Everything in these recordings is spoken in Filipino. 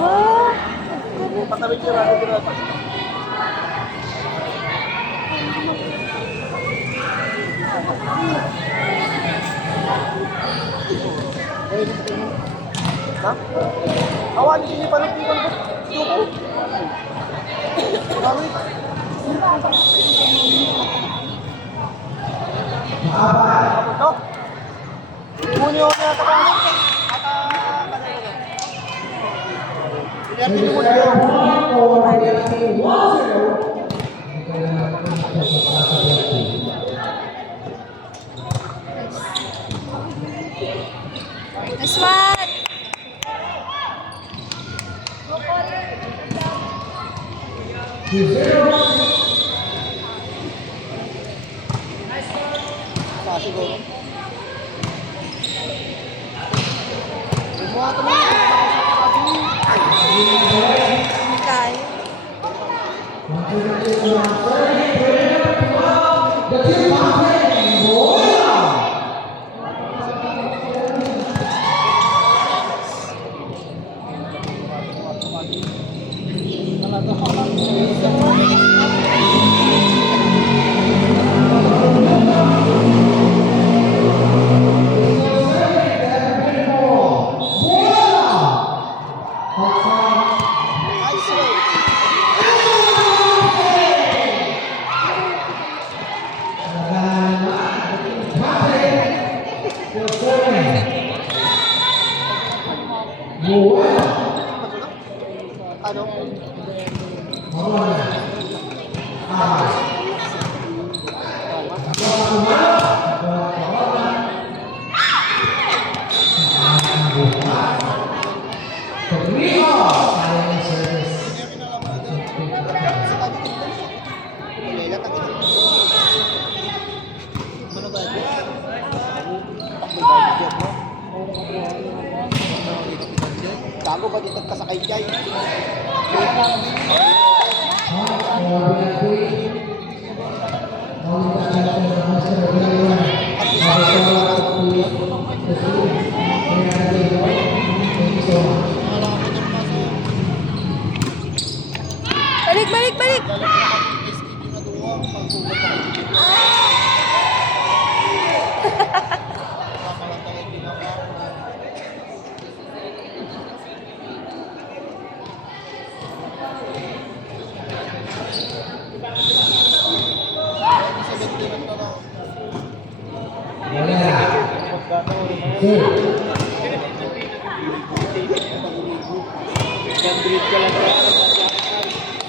Wow! Patawid siya rado dito. Ha? Awan, hindi pa rin dito. Tuko. Kawit. Ito? Punyo na ito pa. Ata mo na yun. Nice one! Siguro. Gumawa ito mga Kaya. ano? Gago ba dito kasakay dyan? Balik, balik, balik!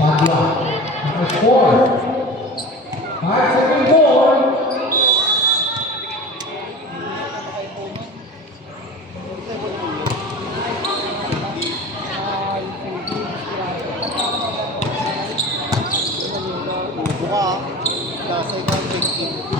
Pagla, number 4. 5-second goal. Buka, nasa ikaw 15.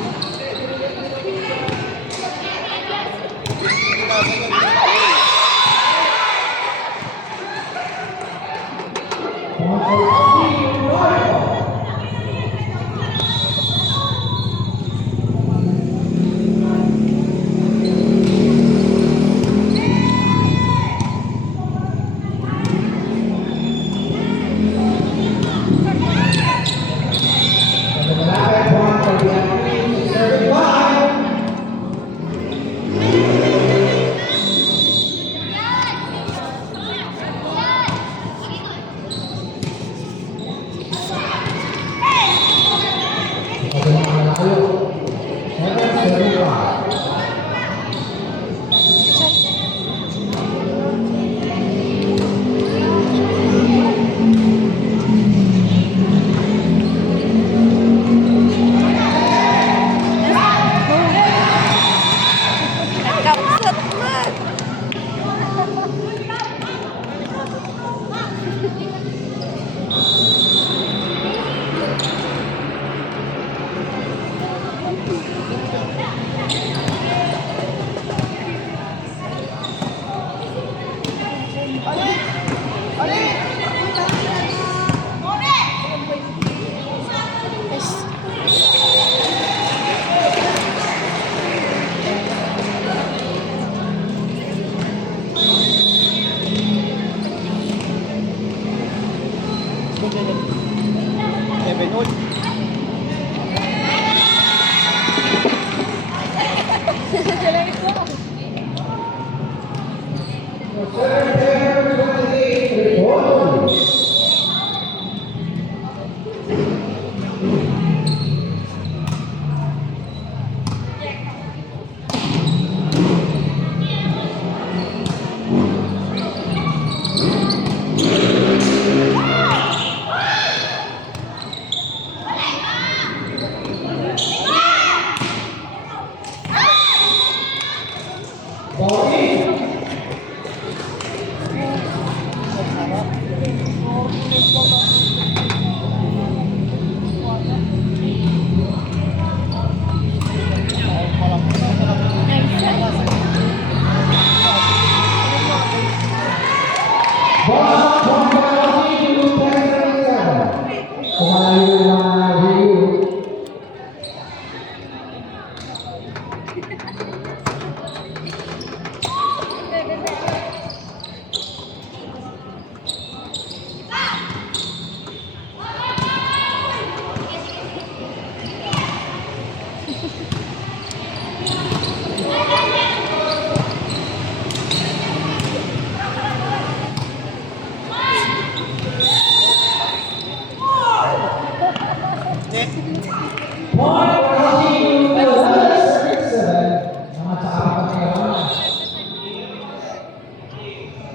Seven all.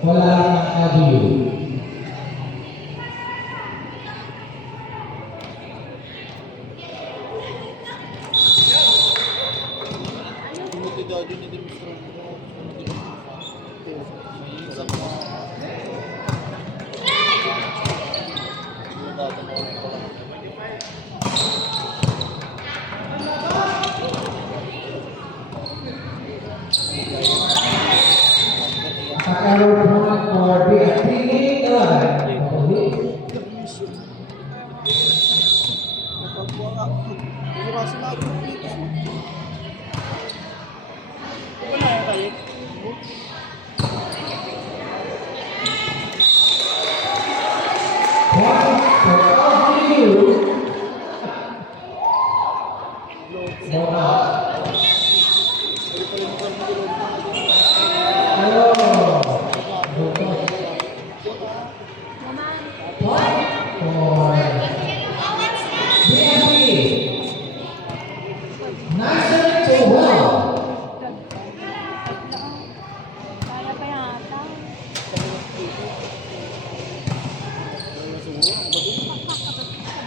Wala ng LDU. Arrow point for the attacking 11. Point for LDU. No out.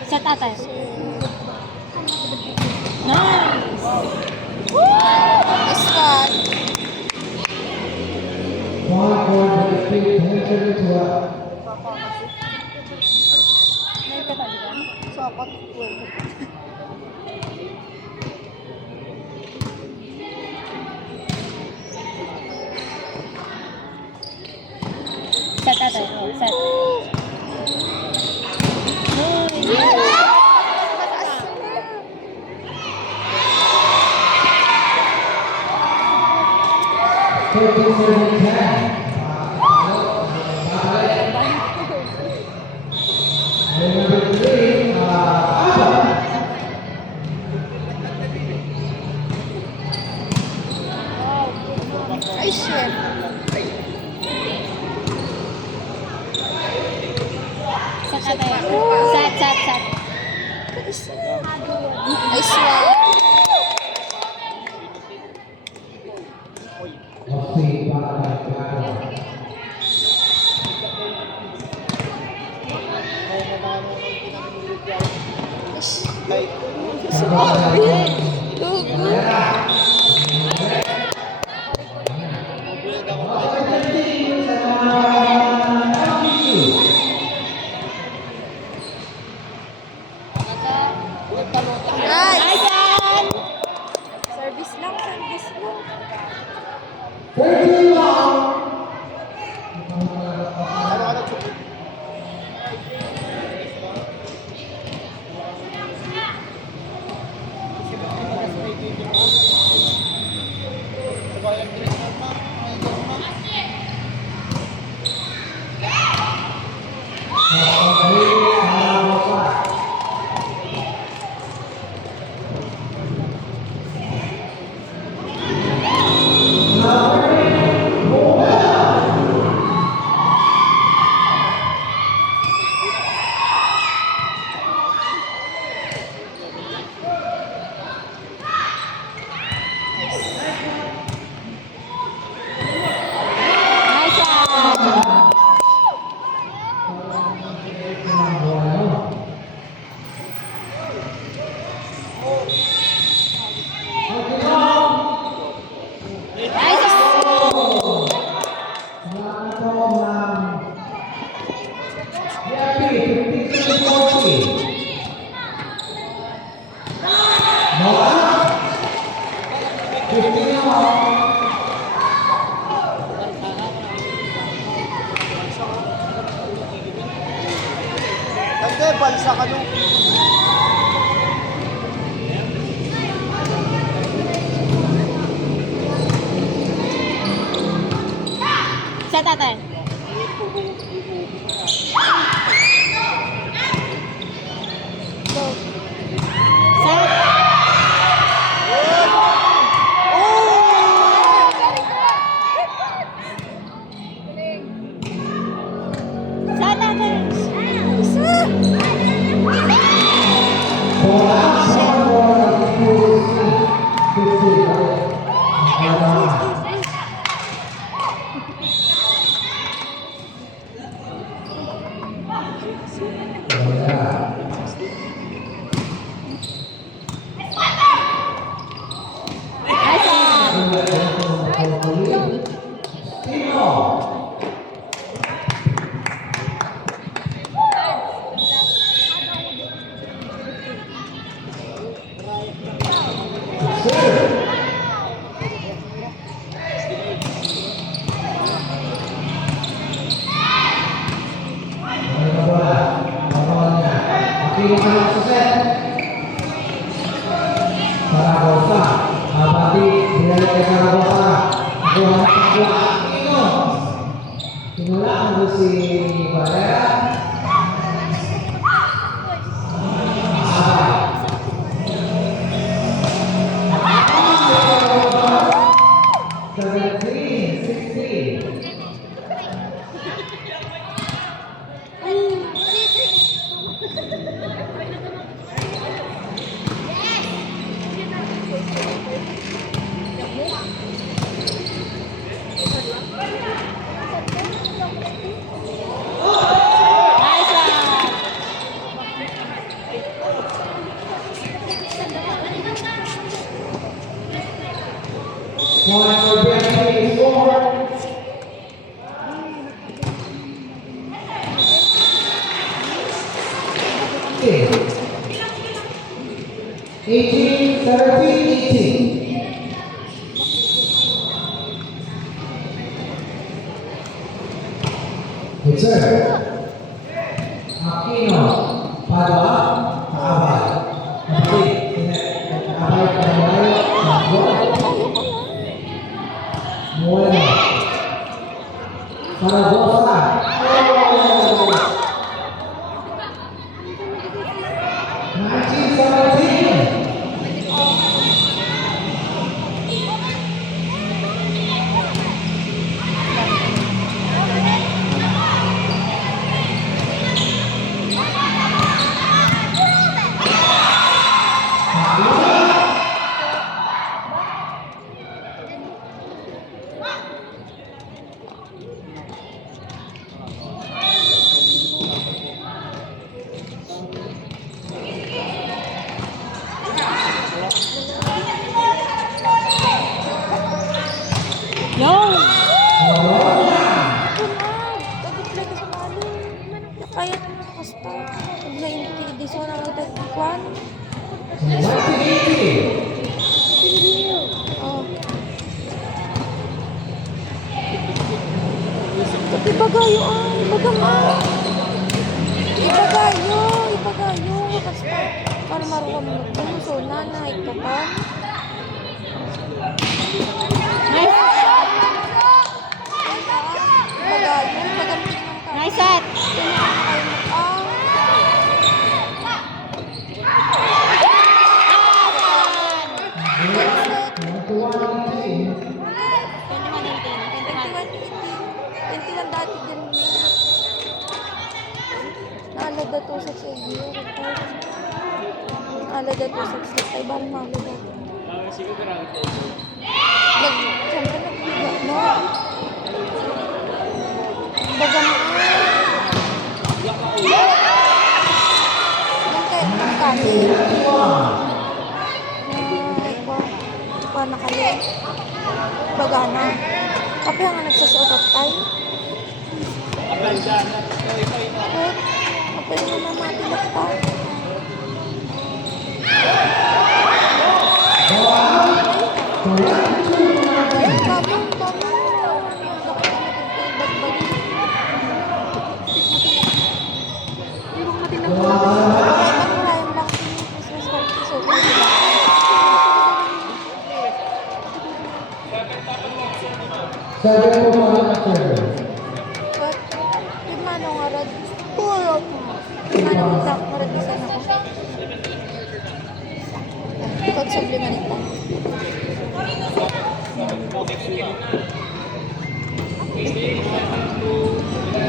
Sa tatay. Nice! Nice one. Sapat. Sa tatay. Oh, set. Ay, shit. Sa tatay. Set, set, set. Nice one. Nice. Service lang, service lang. 13 long. Pwede, balsa ka nung. Set ate. Go. Set. Set ate. Bola for QC. 50. Saragosa, abadi dinalik ke Saragosa. Dua Aquino. Simula ang si Barrera. Nice one. Point for BFC, score. Okay. 18, 17, 18. Return. Aquino, Padua, Abay. Abay, Moreno. Saragosa. 19-17. Yo. Kaya naman basta. Pag na-inti, so na magtagpuan. 19-18. Oh. Tapi bagayo ay, bagama. Ibagayo. Basta, para maruha mo. Ano, so, nanay ka pa. Nice. Ibagayo, pagamit ng ka. Nice set. Alada to sa sige. Alada to sa sige. Ay, bang malada. Siyempre nagbiga, no? Bagamaan. Ang kasi. Iba na kayo. Bagana. Kapag nga nagsusuot at tayo. Kapag nga namatilak pa. Babong. 7 po mga service. What? Yung manong nga rad. Puro po. Yung manong utak nga rad isa na ko. Kung supplemental.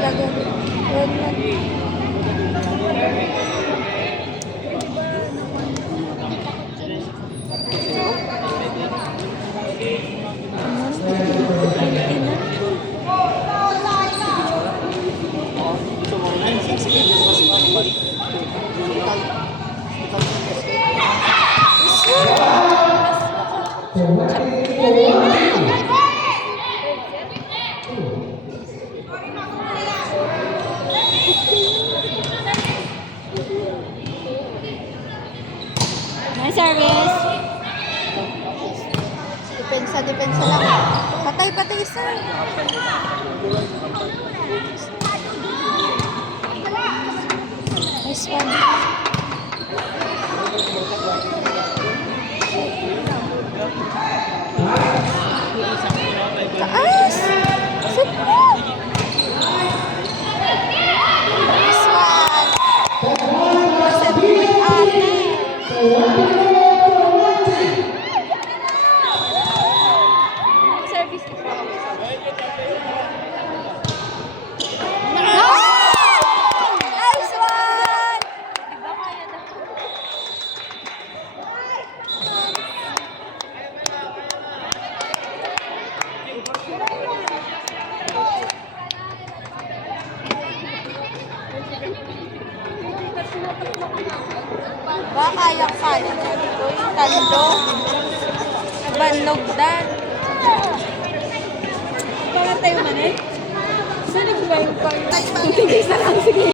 Lagyan. Red man. Nice service. Depensa lang. Patay isa. Nice one. Taas! Sit mo! Nice one. Set with ate. Service isa. Nice one! Diba kaya na? Ba, kaya-kaya na ito. Yung tandong. Banogdan. Pangat tayo man eh. Saan nagbayang pa? Hindi sa lang. Sige.